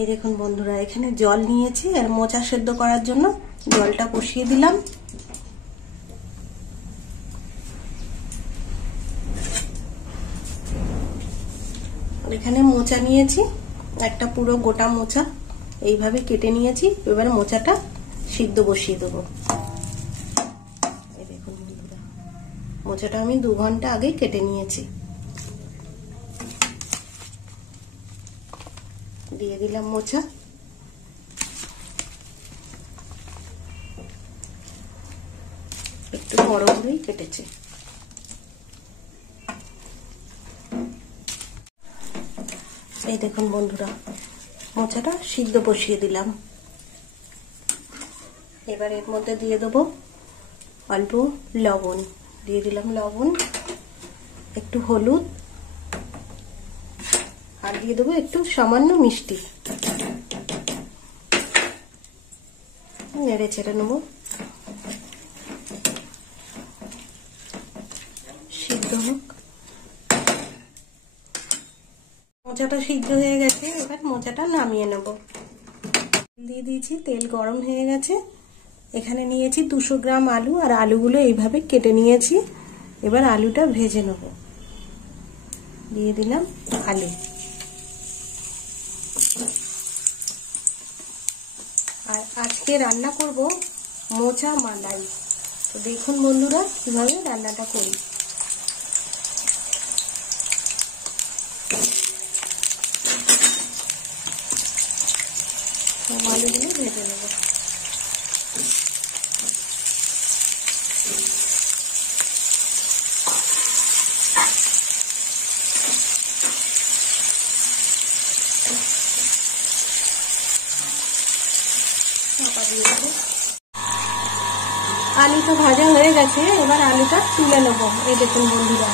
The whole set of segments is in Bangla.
এই দেখুন বন্ধুরা, এখানে জল নিয়েছি আর মোচা সেদ্ধ করার জন্য জলটা বসিয়ে দিলাম। এখানে মোচা নিয়েছি, একটা পুরো গোটা মোচা এইভাবে কেটে নিয়েছি। এবার মোচাটা সিদ্ধ বসিয়ে দেবো। এই দেখুন বন্ধুরা, মোচাটা আমি 2 ঘন্টা আগে কেটে নিয়েছি। দিয়ে দিলাম মোচা। একটু বড় করেই কেটেছি। এই দেখুন বন্ধুরা, মোচাটা সিদ্ধ বসিয়ে দিলাম। এবার এর মধ্যে দিয়ে দেবো অল্প লবণ। দিয়ে দিলাম লবণ, একটু হলুদ, আর দিয়ে দেবো একটু সামান্য মিষ্টি। নেড়ে চেড়ে নেবো। সিদ্ধ হোক। মোচাটা সিদ্ধ হয়ে গেছে, এবার মোচাটা নামিয়ে নেব। দিয়ে দিয়েছি, তেল গরম হয়ে গেছে। এখানে নিয়েছি 200 গ্রাম আলু, আর আলুগুলো এইভাবে কেটে নিয়েছি। এবার আলুটা ভেজে নেব। দিয়ে দিলাম আলু। আর আজকে রান্না করব মোচা মালাই। তো দেখুন বন্ধুরা কিভাবে রান্নাটা করি। আলুগুলো ভেজে নেব। আলুটা ভাজা হয়ে গেছে, এবার আলুটা তুলে নেব। এই দেখুন বন্ধুরা,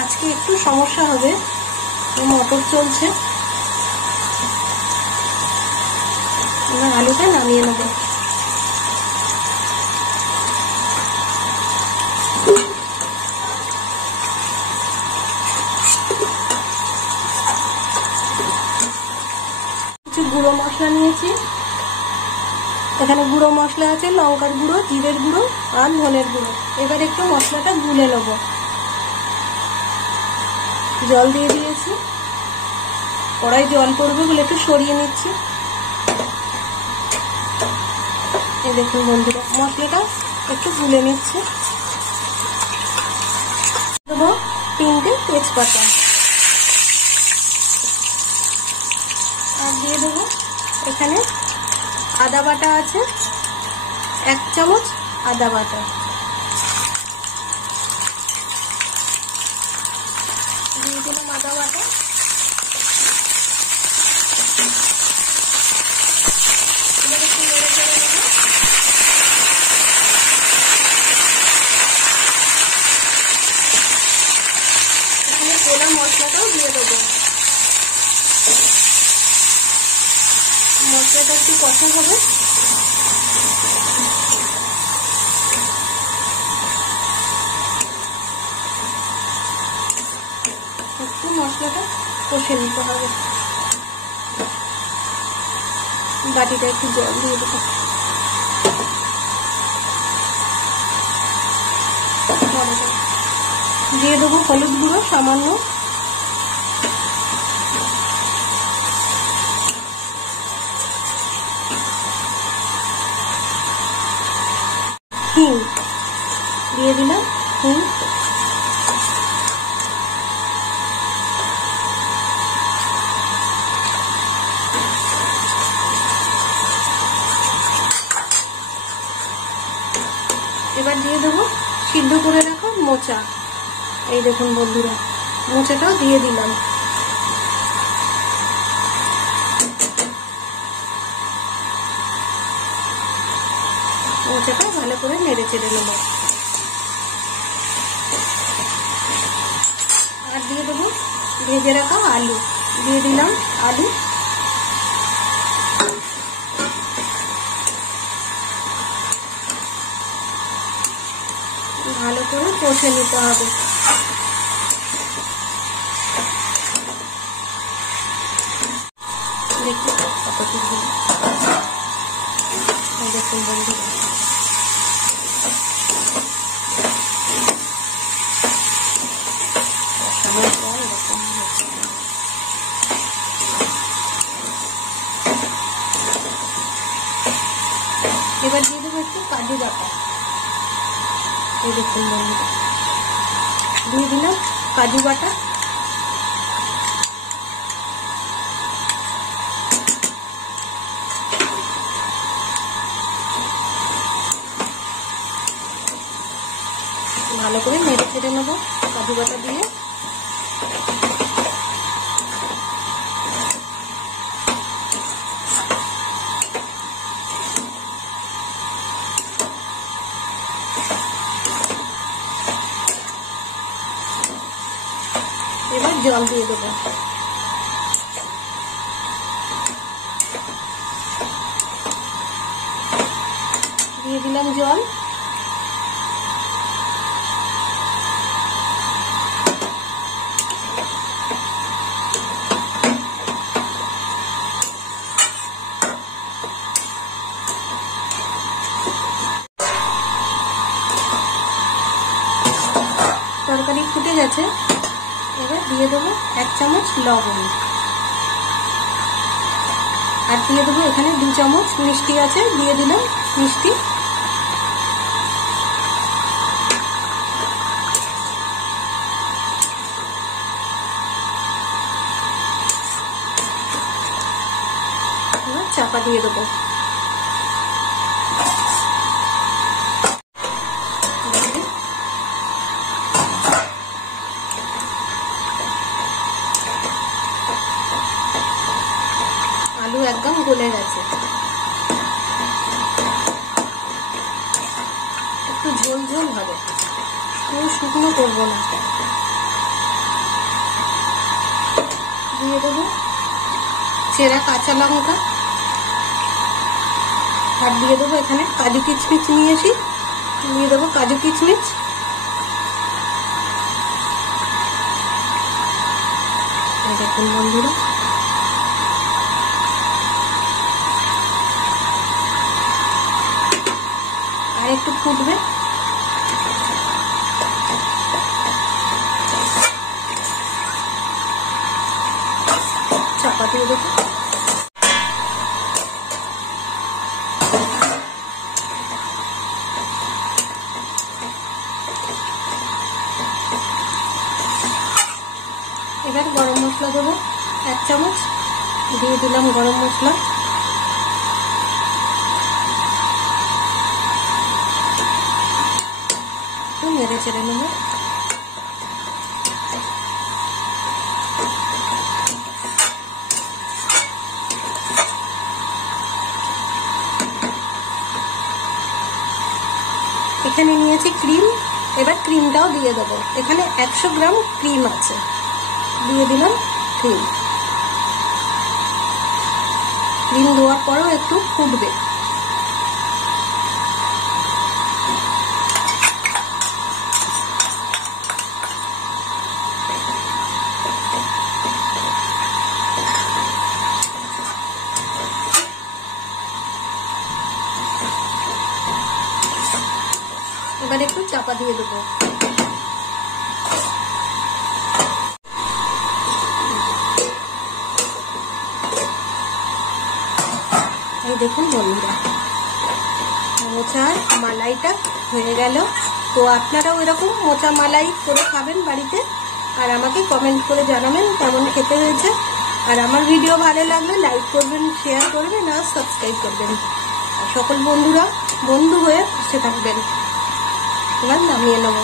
আজকে একটু সমস্যা হবে, মটর চলছে। এবার আলুটা নামিয়ে নেব। কিছু গুঁড়ো মশলা নিয়েছি। এখানে গুঁড়ো মশলা আছে, লঙ্কার গুঁড়ো, জিরের গুঁড়ো আর ধনের গুঁড়ো। এবার একটু মশলাটা গুলে নেব। জল দিয়ে দিয়েছি, কড়াই জল পড়বে বলে একটু সরিয়ে নিচ্ছি। এই দেখুন বন্ধুরা, মশলাটা একটু গুলে নিচ্ছে। দেবো 3টে তেজপাতা, আর দিয়ে দেবো এখানে আদা বাটা আছে, 1 চামচ আদা বাটা। দিয়ে দিলাম আদা বাটা। এবার একটু নেড়ে চেড়ে নেব। এখানে গোলা মশলাটাও দিয়ে দেবো। মশলাটা একটু কষা হবে। একটু মশলাটা কষে নিতে হবে। বাটিটা একটু জল দিয়ে দেবো। দিয়ে দেবো হলুদ গুঁড়ো সামান্য, হিং দিয়ে দিলাম, হিং। এবার দিয়ে দেবো সিদ্ধ করে রাখো মোচা। এই দেখুন বন্ধুরা, মোচাটাও দিয়ে দিলাম। মোচাটা ভালো করে নেড়ে চেড়ে নেব। আর দিয়ে দেবো ভেজে রাখা আলু। দিয়ে দিলাম আলু। ভালো করে কষে নিতে হবে। দেখি কতটুকু হলো। দেখুন বন্ধুরা, সময় পর এরকম হয়েছে। এবার দিয়ে দেবো একটু কাজু বাটা। এই দেখুন বন্ধুরা, দিয়ে দিলাম কাজু বাটা। ভালো করে নেড়ে চেড়ে নেবো কাজু বাটা দিয়ে। এবার জল দিয়ে দেবো। দিয়ে দিলাম জল। তরকারি ফুটে গেছে, এবার দিয়ে দেবো 1 চামচ লবণ, আর দিয়ে দেবো এখানে 2 চামচ মিষ্টি আছে, দিয়ে দিলাম মিষ্টি। এবার চাপা দিয়ে দেবো। আলু একদম গলে গেছে, একটু ঝোল ঝোল হবে, পুরো শুকনো করবো না। দিয়ে দেবো চেরা কাঁচা লঙ্কা, আর দিয়ে দেবো এখানে কাজু কিচমিচ নিয়েছি, দিয়ে দেবো কাজু কিচমিচ। দেখুন বন্ধুরা, আর একটু ফুটবে। চাপা দিয়ে দেবো। এবার গরম মশলা দেবো 1 চামচ, দিয়ে দিলাম গরম মশলা। নেড়ে চেড়ে নেব। এখানে নিয়েছি ক্রিম, এবার ক্রিমটাও দিয়ে দেবো। এখানে 100 গ্রাম ক্রিম আছে, দিয়ে দিলাম ক্রিম। ক্রিম দেওয়ার পরেও একটু ফুটবে। এবার একটু চাপা দিয়ে দেবো। এই দেখুন বন্ধুরা, মোচার মালাইটা হয়ে গেল। তো আপনারাও এরকম মোচা মালাই করে খাবেন বাড়িতে, আর আমাকে কমেন্ট করে জানাবেন কেমন খেতে হয়েছে। আর আমার ভিডিও ভালো লাগলে লাইক করবেন, শেয়ার করবেন আর সাবস্ক্রাইব করবেন। আর সকল বন্ধুরা বন্ধু হয়ে পাশে থাকবেন। এবার নামিয়ে নেব।